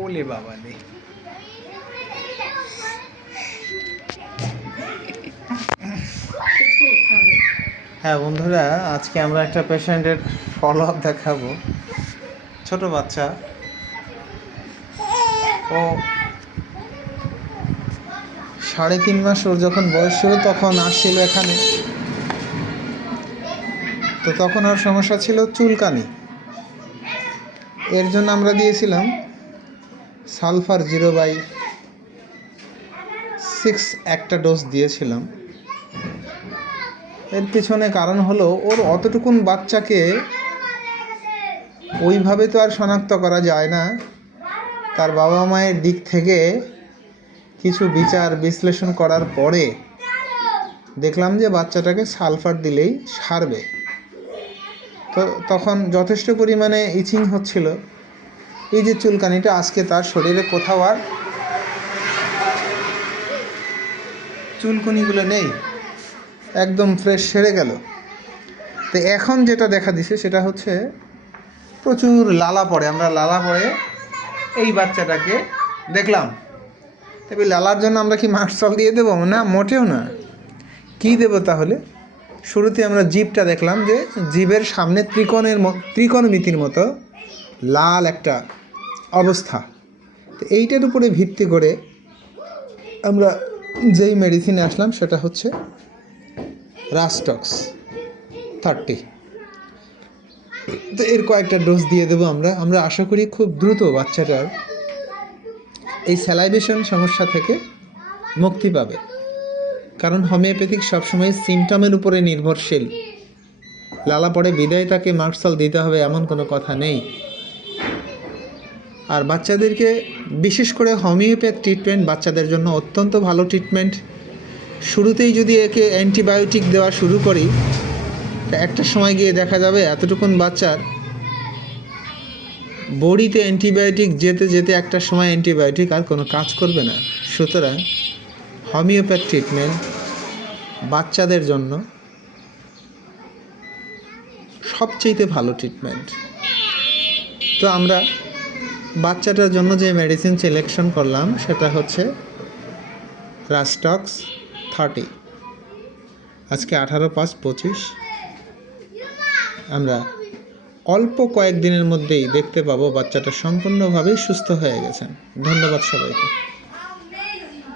ওলে বাবা রে। হ্যাঁ বন্ধুরা, আজকে আমরা একটা পেশেন্টের ফলো আপ দেখাবো। ছোট বাচ্চা, ও 3.5 মাস ওর যখন বয়স ছিল তখন আসছিল এখানে। তো তখন ওর সমস্যা ছিল চুলকানি। এর জন্য আমরা দিয়েছিলাম সালফার 0/6 একটা ডোজ দিয়েছিলাম। এর পিছনে কারণ হলো ওর অতটুকুন বাচ্চাকে ওইভাবে তো আর শনাক্ত করা যায় না। তার বাবা মায়ের দিক থেকে কিছু বিচার বিশ্লেষণ করার পরে দেখলাম যে বাচ্চাটাকে সালফার দিলেই সারবে। তো তখন যথেষ্ট পরিমাণে ইচিং হচ্ছিল। এই যে চুলকানিটা, আজকে তার শরীরে কোথাও আর চুলকুনিগুলো নেই, একদম ফ্রেশ সেরে গেল। তো এখন যেটা দেখা দিছে সেটা হচ্ছে প্রচুর লালা পড়ে। আমরা লালা পড়ে এই বাচ্চাটাকে দেখলাম। তবে লালার জন্য আমরা কি মাস্টল দিয়ে দেবো? না, মোটেও না। কি দেবো তাহলে? শুরুতে আমরা জিভটা দেখলাম যে জিভের সামনে ত্রিকোণমিতির মতো লাল একটা অবস্থা। তো এইটার উপরে ভিত্তি করে আমরা যেই মেডিসিনে আসলাম সেটা হচ্ছে রাস্টক্স 30। তো এর কয়েকটা ডোজ দিয়ে দেবো আমরা আশা করি খুব দ্রুত বাচ্চাটার এই স্যালাইভেশন সমস্যা থেকে মুক্তি পাবে। কারণ হোমিওপ্যাথিক সবসময় সিমটমের উপরে নির্ভরশীল। লালা পড়ে বিদায় তাকে মার্কসাল দিতে হবে এমন কোনো কথা নেই। আর বাচ্চাদেরকে বিশেষ করে হোমিওপ্যাথ ট্রিটমেন্ট বাচ্চাদের জন্য অত্যন্ত ভালো ট্রিটমেন্ট। শুরুতেই যদি একে অ্যান্টিবায়োটিক দেওয়া শুরু করি, একটা সময় গিয়ে দেখা যাবে এতটুকুন বাচ্চার বডিতে অ্যান্টিবায়োটিক যেতে যেতে একটা সময় অ্যান্টিবায়োটিক আর কোনো কাজ করবে না। সুতরাং হোমিওপ্যাথ ট্রিটমেন্ট বাচ্চাদের জন্য সবচেয়ে ভালো ট্রিটমেন্ট। তো আমরা বাচ্চাটার জন্য যে মেডিসিন সিলেকশন করলাম সেটা হচ্ছে রাস্টক্স 30। আজকে 18/5/25। আমরা অল্প কয়েকদিনের মধ্যেই দেখতে পাবো বাচ্চাটা সম্পূর্ণভাবেই সুস্থ হয়ে গেছেন। ধন্যবাদ সবাইকে।